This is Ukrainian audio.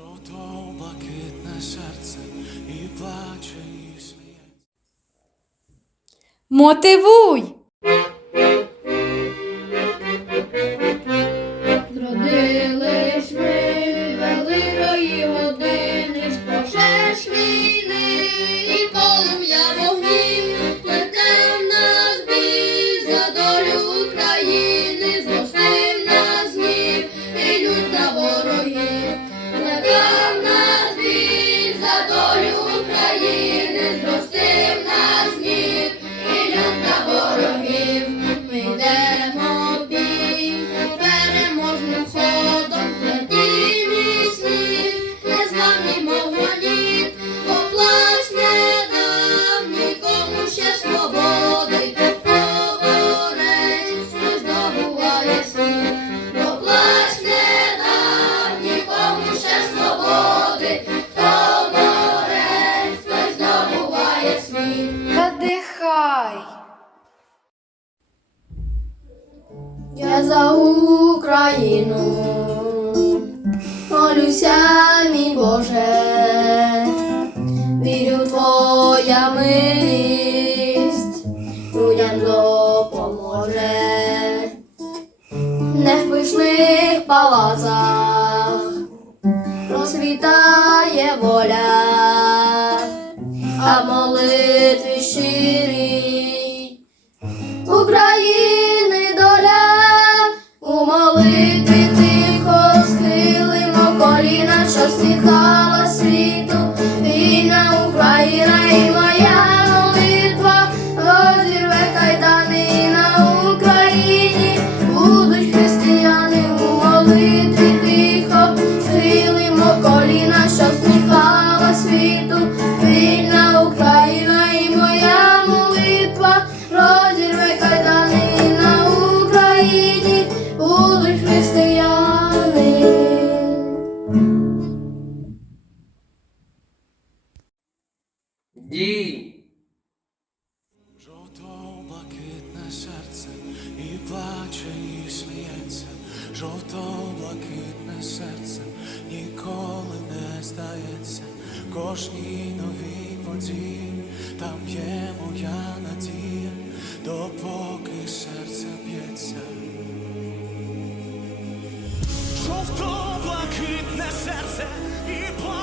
Жовто блакитне серце і плаче, і сміється. Мотивуй! надихай. Я за Україну, молюся, мій Боже, вірю в твоя милість, людям допоможе, не в пишних палацах. Світа шиї сміється, жовто-блакитне серце ніколи не здається, кожній новій події, там є моя надія, допоки серце б'ється. Жовто-блакитне серце і плаче.